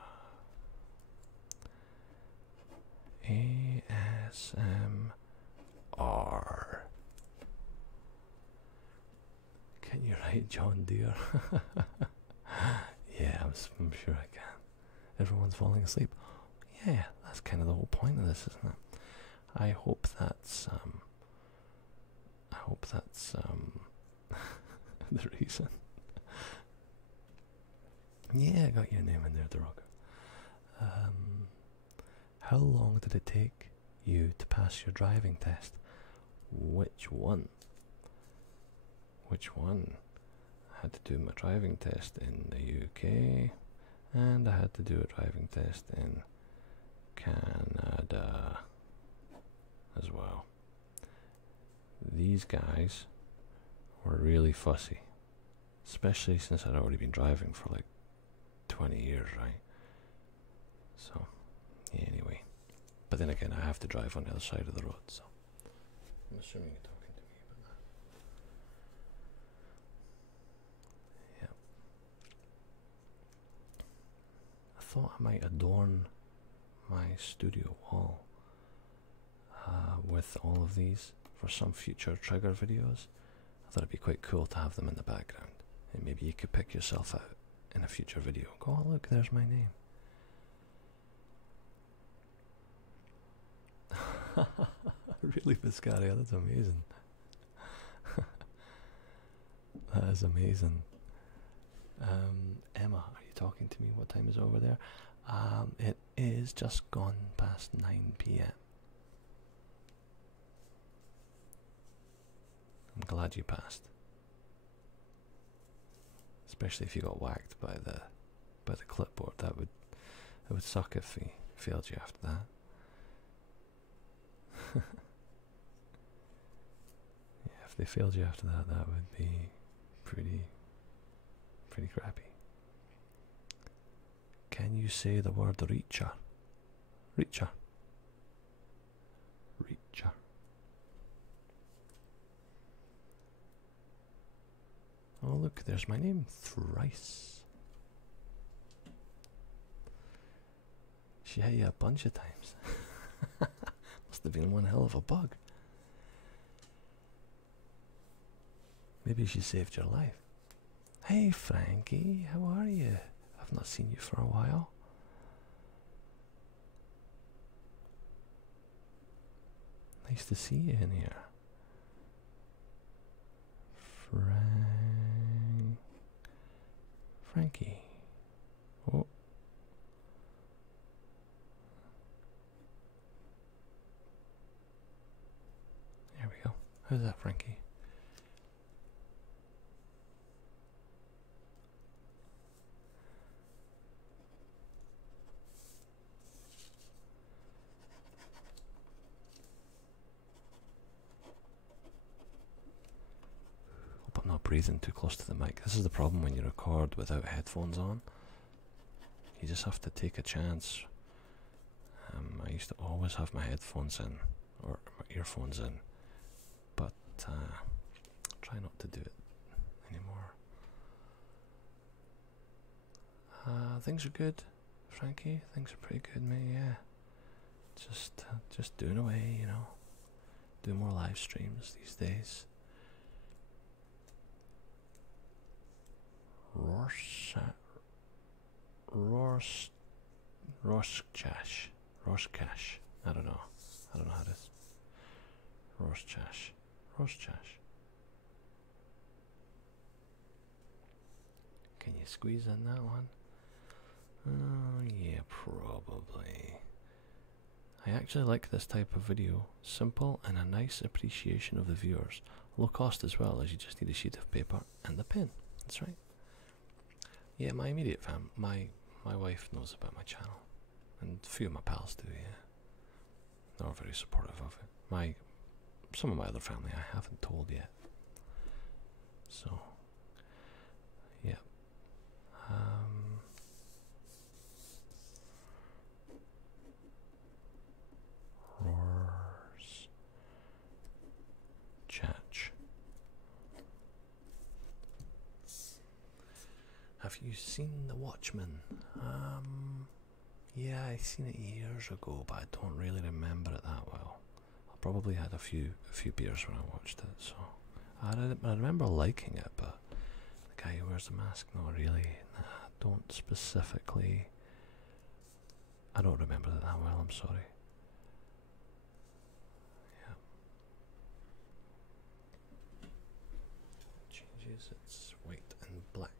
ASMR. Can you write John Deere? Yeah, I'm sure I can. Everyone's falling asleep. Yeah, that's kind of the whole point of this, isn't it? I hope that's the reason. Yeah, I got your name in there, Doroga. How long did it take you to pass your driving test? Which one? Which one? I had to do my driving test in the UK, and I had to do a driving test in Canada as well. These guys were really fussy, especially since I'd already been driving for like 20 years, right? So, yeah, anyway. But then again, I have to drive on the other side of the road, so I'm assuming you're talking to me about that. Yeah. I thought I might adorn my studio wall with all of these for some future trigger videos. I thought it'd be quite cool to have them in the background, and maybe you could pick yourself out in a future video. Go, oh look, there's my name. Really, Viscaria, that's amazing. That is amazing. Emma, are you talking to me? What time is it over there? It is just gone past 9 PM. I'm glad you passed. Especially if you got whacked by the clipboard. It would suck if he failed you after that. Yeah, if they failed you after that, that would be pretty crappy. Can you say the word reacher? Reacher. Reacher. Oh look, there's my name thrice. She hit you a bunch of times. Must have been one hell of a bug. Maybe she saved your life. Hey Frankie, how are you? I've not seen you for a while. Nice to see you in here. Frankie. Oh. There we go. How's that, Frankie? Hope I'm not breathing too close to the mic. This is the problem when you record without headphones on. You just have to take a chance. I used to always have my headphones in, or my earphones in, but try not to do it anymore. Things are good, Frankie. Things are pretty good, mate. Yeah, just doing away, you know. Doing more live streams these days. Rorschach. I don't know how it is. Rorschach. Can you squeeze in that one? Oh yeah, probably. I actually like this type of video. Simple and a nice appreciation of the viewers. Low cost as well, as you just need a sheet of paper and a pen. That's right. Yeah, my immediate fam, my wife knows about my channel, and a few of my pals do. Yeah, they're very supportive of it. Some of my other family I haven't told yet. So, yeah. Rorschach. Have you seen The Watchmen? Yeah, I seen it years ago, but I don't really remember it that well. I probably had a few beers when I watched it, so I remember liking it, but the guy who wears the mask, not really. Nah, don't specifically. I don't remember it that well. I'm sorry. Yeah. Changes its white and black.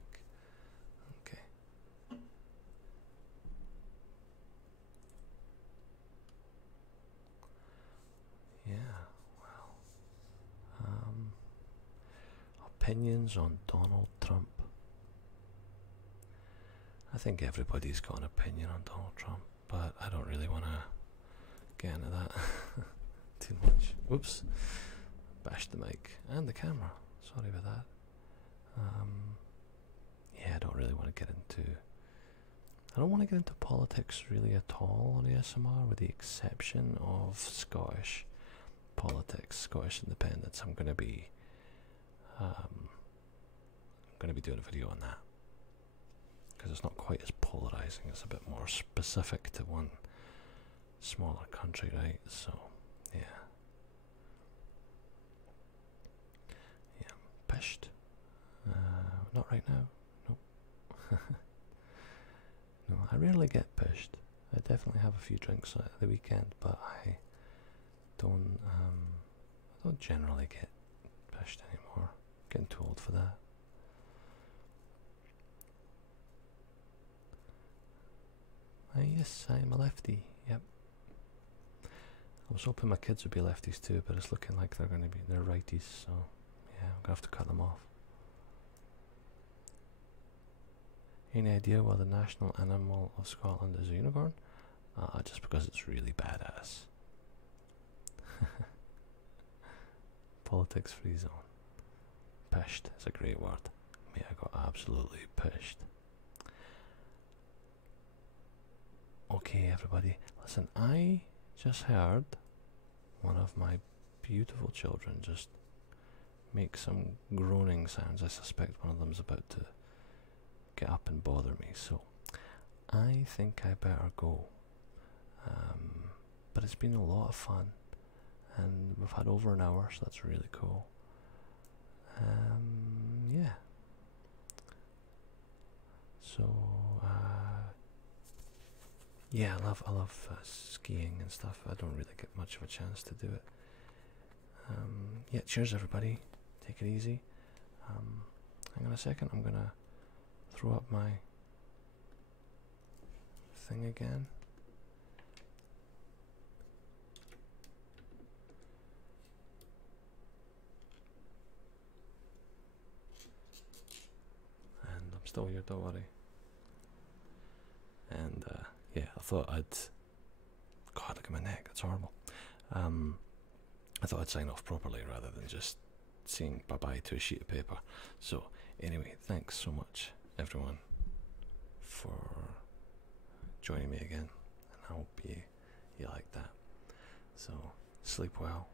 Okay. Yeah, well, opinions on Donald Trump. I think everybody's got an opinion on Donald Trump, but I don't really want to get into that too much. Whoops, bashed the mic and the camera. Sorry about that. Yeah, I don't really want to get into. I don't want to get into politics really at all on ASMR, with the exception of Scottish politics, Scottish independence. I'm going to be doing a video on that because it's not quite as polarizing. It's a bit more specific to one smaller country, right? So, yeah. Pissed. Not right now. Nope. No, I rarely get pushed. I definitely have a few drinks at the weekend, but I don't generally get pushed anymore. Getting too old for that. Yes, I'm a lefty. Yep. I was hoping my kids would be lefties too, but it's looking like they're righties, so yeah, I'm gonna have to cut them off. Any idea why the national animal of Scotland is a unicorn? Just because it's really badass. Politics free zone. Pished is a great word. Mate, I got absolutely pished. Okay, everybody, listen, I just heard one of my beautiful children just make some groaning sounds. I suspect one of them's about to get up and bother me, so I think I better go. But it's been a lot of fun, and we've had over an hour, so that's really cool. Yeah. So, yeah, I love skiing and stuff. I don't really get much of a chance to do it. Yeah, cheers everybody. Take it easy. Hang on a second, I'm gonna throw up my thing again. And I'm still here, don't worry. And yeah, I thought I'd... God, look at my neck, that's horrible. I thought I'd sign off properly rather than just saying bye-bye to a sheet of paper. So, anyway, thanks so much, everyone, for joining me again. And I hope you like that. So, sleep well.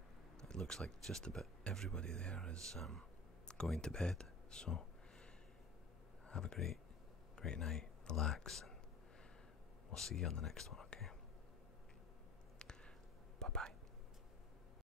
It looks like just about everybody there is going to bed. So, have a great night. Relax. And we'll see you on the next one, okay?